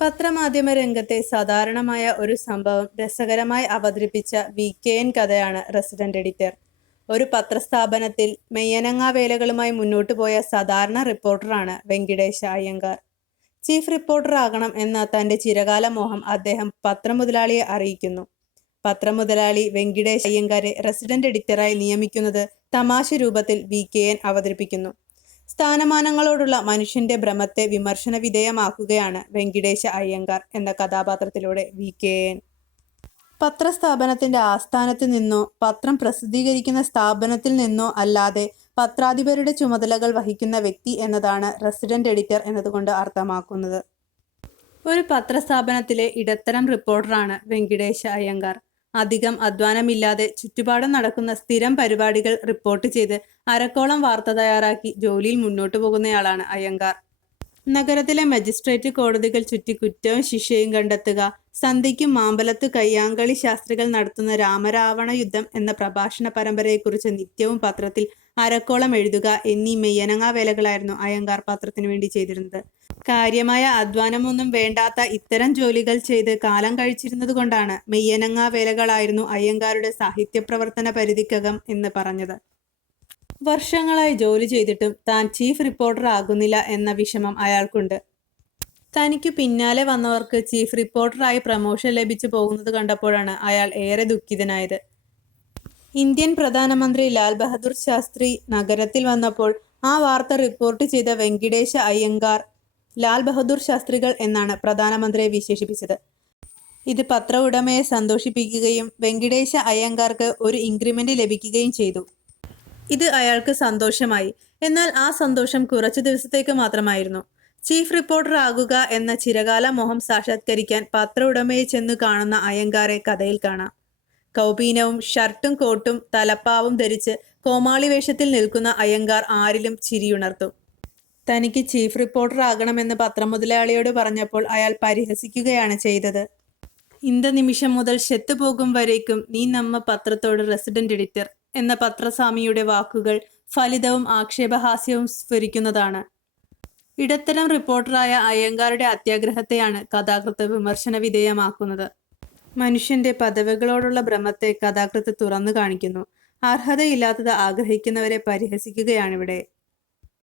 പത്രമാധ്യമ രംഗത്തെ സാധാരണമായ ഒരു സംഭവം രസകരമായി അവതരിപ്പിച്ച വി. കെ. എൻ. കഥയാണ് റെസിഡന്റ് എഡിറ്റർ. ഒരു പത്രസ്ഥാപനത്തിൽ മെയ്യനങ്ങാ വേലകളുമായി മുന്നോട്ടു പോയ സാധാരണ റിപ്പോർട്ടറാണ് വെങ്കിടേശ അയ്യങ്കാർ. ചീഫ് റിപ്പോർട്ടർ ആകണം എന്ന തന്റെ ചിരകാല മോഹം അദ്ദേഹം പത്രമുതലാളിയെ അറിയിക്കുന്നു. പത്രമുതലാളി വെങ്കിടേശ് അയ്യങ്കാരെ റെസിഡന്റ് എഡിറ്ററായി നിയമിക്കുന്നത് തമാശ രൂപത്തിൽ വി. കെ. എൻ. അവതരിപ്പിക്കുന്നു. സ്ഥാനമാനങ്ങളോടുള്ള മനുഷ്യന്റെ ഭ്രമത്തെ വിമർശന വിധേയമാക്കുകയാണ് വെങ്കിടേശ അയ്യങ്കാർ എന്ന കഥാപാത്രത്തിലൂടെ വി. കെ. എൻ. പത്രസ്ഥാപനത്തിന്റെ ആസ്ഥാനത്ത് നിന്നോ പത്രം പ്രസിദ്ധീകരിക്കുന്ന സ്ഥാപനത്തിൽ നിന്നോ അല്ലാതെ പത്രാധിപരുടെ ചുമതലകൾ വഹിക്കുന്ന വ്യക്തി എന്നതാണ് റെസിഡന്റ് എഡിറ്റർ എന്നതുകൊണ്ട് അർത്ഥമാക്കുന്നത്. ഒരു പത്രസ്ഥാപനത്തിലെ ഇടത്തരം റിപ്പോർട്ടറാണ് വെങ്കിടേശ അയ്യങ്കാർ. അധികം അധ്വാനമില്ലാതെ ചുറ്റുപാടും നടക്കുന്ന സ്ഥിരം പരിപാടികൾ റിപ്പോർട്ട് ചെയ്ത് അരക്കോളം വാർത്ത തയ്യാറാക്കി ജോലിയിൽ മുന്നോട്ടു പോകുന്നയാളാണ് അയ്യങ്കാർ. നഗരത്തിലെ മജിസ്ട്രേറ്റ് കോടതികൾ ചുറ്റി കുറ്റവും ശിക്ഷയും കണ്ടെത്തുക സന്ധ്യയ്ക്കും മാമ്പലത്ത് കയ്യാങ്കളി ശാസ്ത്രികൾ നടത്തുന്ന രാമരാവണ യുദ്ധം എന്ന പ്രഭാഷണ പരമ്പരയെക്കുറിച്ച് നിത്യവും പത്രത്തിൽ അരക്കോളം എഴുതുക എന്നീ മെയ്യനങ്ങാ വേലകളായിരുന്നു അയ്യങ്കാർ പത്രത്തിനു വേണ്ടി ചെയ്തിരുന്നത്. കാര്യമായ അധ്വാനമൊന്നും വേണ്ടാത്ത ഇത്തരം ജോലികൾ ചെയ്ത് കാലം കഴിച്ചിരുന്നത് കൊണ്ടാണ് മെയ്യനങ്ങാ വേലകളായിരുന്നു അയ്യങ്കാരുടെ സാഹിത്യ പ്രവർത്തന പരിധിക്കകം എന്ന് പറഞ്ഞത്. വർഷങ്ങളായി ജോലി ചെയ്തിട്ടും താൻ ചീഫ് റിപ്പോർട്ടർ ആകുന്നില്ല എന്ന വിഷമം അയാൾക്കുണ്ട്. തനിക്ക് പിന്നാലെ വന്നവർക്ക് ചീഫ് റിപ്പോർട്ടറായി പ്രമോഷൻ ലഭിച്ചു പോകുന്നത് കണ്ടപ്പോഴാണ് അയാൾ ഏറെ ദുഃഖിതനായത്. ഇന്ത്യൻ പ്രധാനമന്ത്രി ലാൽ ബഹദൂർ ശാസ്ത്രി നഗരത്തിൽ വന്നപ്പോൾ ആ വാർത്ത റിപ്പോർട്ട് ചെയ്ത വെങ്കിടേശ അയ്യങ്കാർ ലാൽ ബഹദൂർ ശാസ്ത്രികൾ എന്നാണ് പ്രധാനമന്ത്രിയെ വിശേഷിപ്പിച്ചത്. ഇത് പത്ര ഉടമയെ സന്തോഷിപ്പിക്കുകയും വെങ്കിടേശ അയ്യങ്കാർക്ക് ഒരു ഇൻക്രിമെന്റ് ലഭിക്കുകയും ചെയ്തു. ഇത് അയാൾക്ക് സന്തോഷമായി. എന്നാൽ ആ സന്തോഷം കുറച്ചു ദിവസത്തേക്ക് മാത്രമായിരുന്നു. ചീഫ് റിപ്പോർട്ടർ ആകുക എന്ന ചിരകാല മോഹം സാക്ഷാത്കരിക്കാൻ പത്ര ഉടമയെ ചെന്ന് കാണുന്ന അയ്യങ്കാരെ കഥയിൽ കാണാം. കൗപീനവും ഷർട്ടും കോട്ടും തലപ്പാവും ധരിച്ച് കോമാളി വേഷത്തിൽ നിൽക്കുന്ന അയ്യങ്കാർ ആരിലും ചിരിയുണർത്തും. തനിക്ക് ചീഫ് റിപ്പോർട്ടർ ആകണമെന്ന് പത്രം മുതലാളിയോട് പറഞ്ഞപ്പോൾ അയാൾ പരിഹസിക്കുകയാണ് ചെയ്തത്. ഇന്ത നിമിഷം മുതൽ ശെത്ത് പോകും വരേക്കും നീ നമ്മ പത്രത്തോട് റെസിഡന്റ് എഡിറ്റർ എന്ന പത്രസ്വാമിയുടെ വാക്കുകൾ ഫലിതവും ആക്ഷേപഹാസ്യവും സ്ഫുരിക്കുന്നതാണ് ഇടത്തരം റിപ്പോർട്ടറായ അയ്യങ്കാരുടെ അത്യാഗ്രഹത്തെയാണ് കഥാകൃത്ത് വിമർശന വിധേയമാക്കുന്നത്. മനുഷ്യന്റെ പദവികളോടുള്ള ഭ്രമത്തെ കഥാകൃത്ത് തുറന്നു കാണിക്കുന്നു. അർഹതയില്ലാത്തത് ആഗ്രഹിക്കുന്നവരെ പരിഹസിക്കുകയാണിവിടെ.